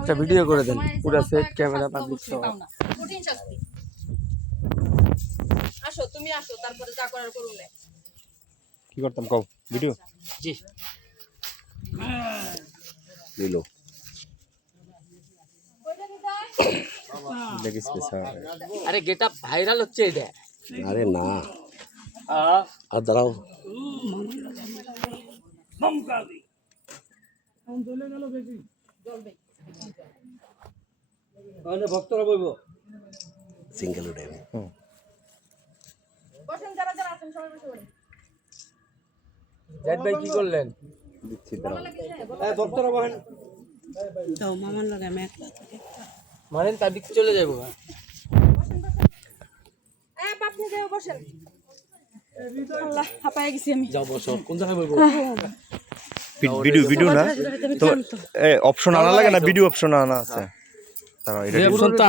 একটা ভিডিও করে দেন পুরো সেট ক্যামেরা পাবলিক সহ। কঠিন শাস্তি। আসো তুমি আসো, তারপরে যা করার করুন। কি করতাম কও ভিডিও জি দিলো দেখিস পেছা আরে গেটআপ ভাইরাল হচ্ছে এটা। আরে না আর দাঁড়াও ভক্তরা বলব সিঙ্গেল উঠে বসেন, যারা যারা আছেন সবাই বসে পড়েন। জাহিদ ভাই কি করলেন? দিচ্ছি দাঁড়াও এই ভক্তরা বলেন দাও মামার লগে আমি একলা থাকি। মানেন তাবিক চলে যাবো। বসেন বসেন। আপনি যাও বসেন। আল্লাহ হাঁপায়ে গেছি আমি। যাও বসো। কোন জায়গায় বলবো? ভিডিও ভিডিও না তো অপশন আনা লাগে না ভিডিও অপশন আনা আছে তারা এটা অপশন তো